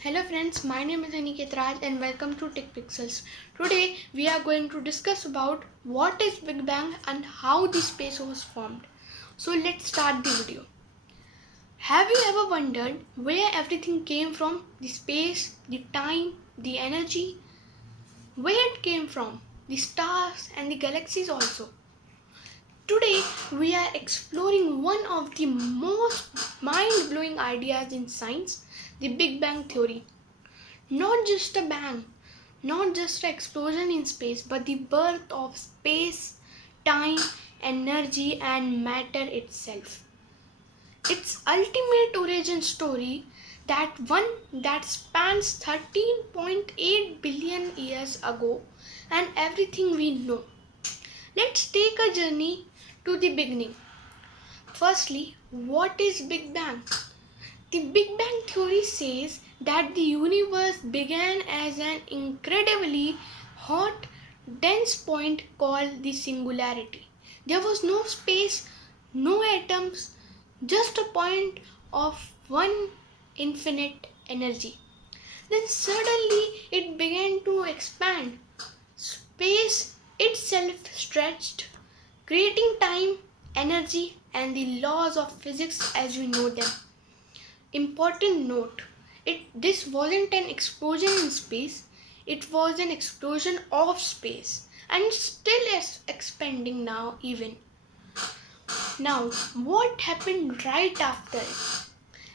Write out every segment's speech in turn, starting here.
Hello friends, my name is Aniket Raj and welcome to Tech Pixels. Today we are going to discuss about what is Big Bang and how the space was formed. So let's start the video. Have you ever wondered where everything came from? The space, the time, the energy? Where it came from? The stars and the galaxies also. Today we are exploring one of the most mind-blowing ideas in science, the Big Bang Theory. Not just a bang, not just an explosion in space, but the birth of space, time, energy, and matter itself. Its ultimate origin story, that one that spans 13.8 billion years ago, and everything we know. Let's take a journey to the beginning. Firstly, what is Big Bang? The Big Bang Theory says that the universe began as an incredibly hot, dense point called the singularity. There was no space, no atoms, just a point of one infinite energy. Then suddenly it began to expand. Space itself stretched, creating time, energy, and the laws of physics as we know them. Important note, this wasn't an explosion in space, it was an explosion of space, and it still is expanding now even. Now, what happened right after it?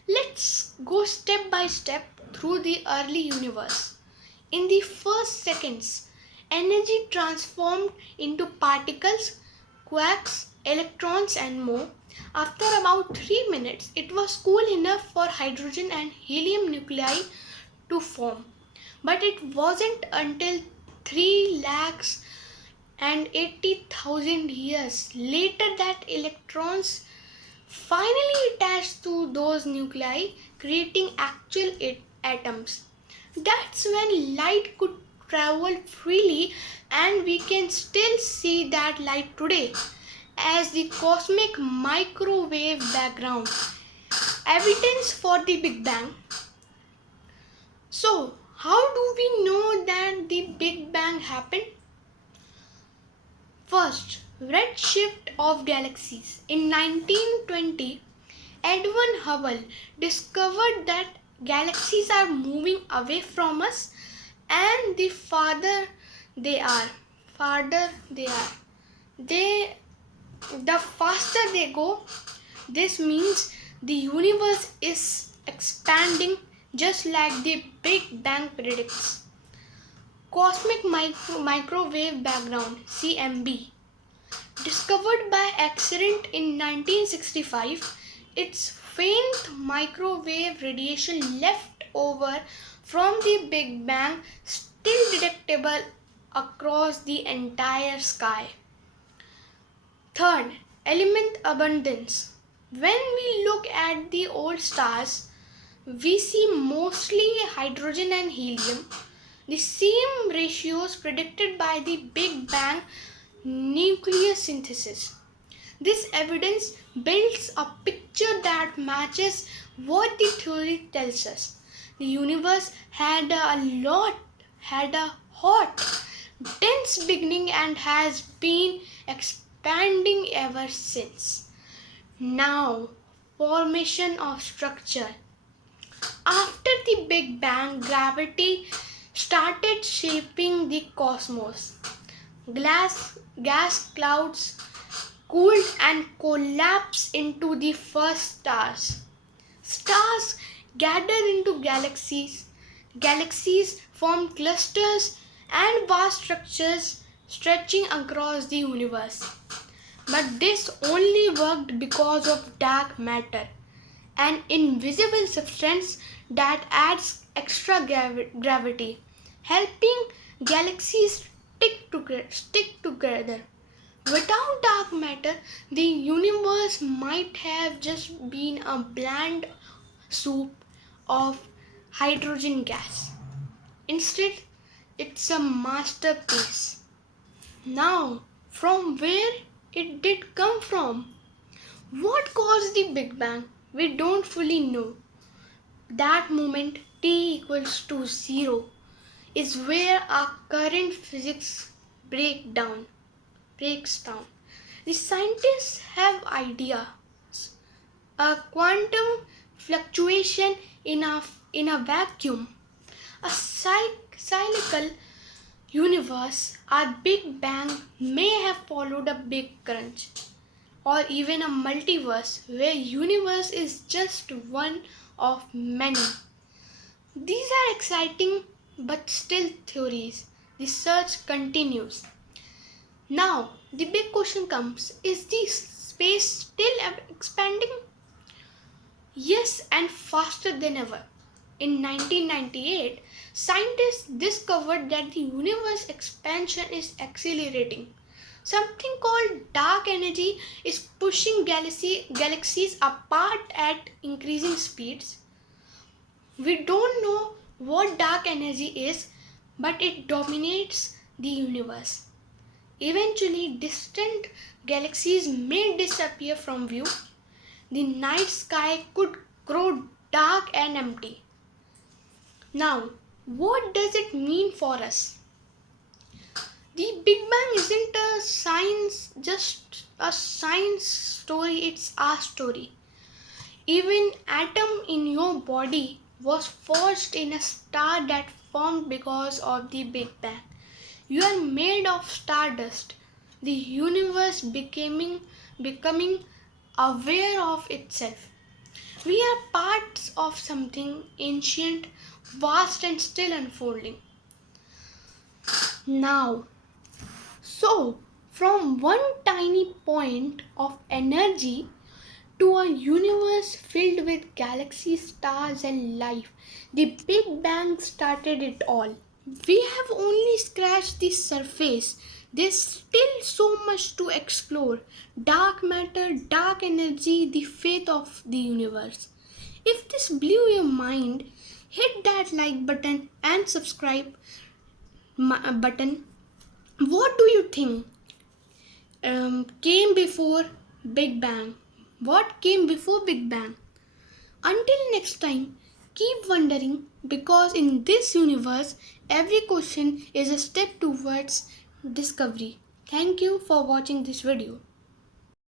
Let's go step by step through the early universe. In the first seconds, energy transformed into particles, quarks, electrons, and more. After about 3 minutes, it was cool enough for hydrogen and helium nuclei to form. But it wasn't until 3 lakhs and 80,000 years later that electrons finally attached to those nuclei, creating actual atoms. That's when light could travel freely, and we can still see that light today as the cosmic microwave background. Evidence for the Big Bang. So, how do we know that the Big Bang happened? First, redshift of galaxies. In 1920, Edwin Hubble discovered that galaxies are moving away from us, and farther they are, they the faster they go. This means the universe is expanding just like the Big Bang predicts. Cosmic microwave background (CMB), discovered by accident in 1965, its faint microwave radiation left over from the Big Bang still detectable across the entire sky. Third, element abundance. When we look at the old stars, we see mostly hydrogen and helium, the same ratios predicted by the Big Bang nuclear synthesis. This evidence builds a picture that matches what the theory tells us. The universe had a hot, dense beginning and has been expanding ever since. Now, formation of structure. After the Big Bang, gravity started shaping the cosmos. Gas clouds cooled and collapsed into the first stars. Stars gathered into galaxies. Galaxies formed clusters and vast structures stretching across the universe. But this only worked because of dark matter, an invisible substance that adds extra gravity, helping galaxies stick together. Without dark matter, the universe might have just been a bland soup of hydrogen gas. Instead, it's a masterpiece. Now, from where it did come from? What caused the Big Bang? We don't fully know. That moment t equals to 0 is where our current physics breaks down. The scientists have ideas. A quantum fluctuation in a vacuum, a cyclical universe, our Big Bang may have followed a big crunch, or even a multiverse where universe is just one of many. These are exciting but still theories. The search continues. Now, the big question comes, is the space still expanding? Yes, and faster than ever. In 1998, scientists discovered that the universe expansion is accelerating. Something called dark energy is pushing galaxies apart at increasing speeds. We don't know what dark energy is, but it dominates the universe. Eventually, distant galaxies may disappear from view. The night sky could grow dark and empty. Now, what does it mean for us? The Big Bang isn't just a science story, it's our story. Even atom in your body was forged in a star that formed because of the Big Bang. You are made of stardust. The universe becoming aware of itself. We are parts of something ancient, vast and still unfolding. Now, so from one tiny point of energy to a universe filled with galaxies, stars, and life, the Big Bang started it all. We have only scratched the surface. There's still so much to explore. Dark matter, dark energy, the fate of the universe. If this blew your mind, hit that like button and subscribe button. What do you think came before Big Bang? What came before Big Bang? Until next time, keep wondering, because in this universe, every question is a step towards discovery. Thank you for watching this video.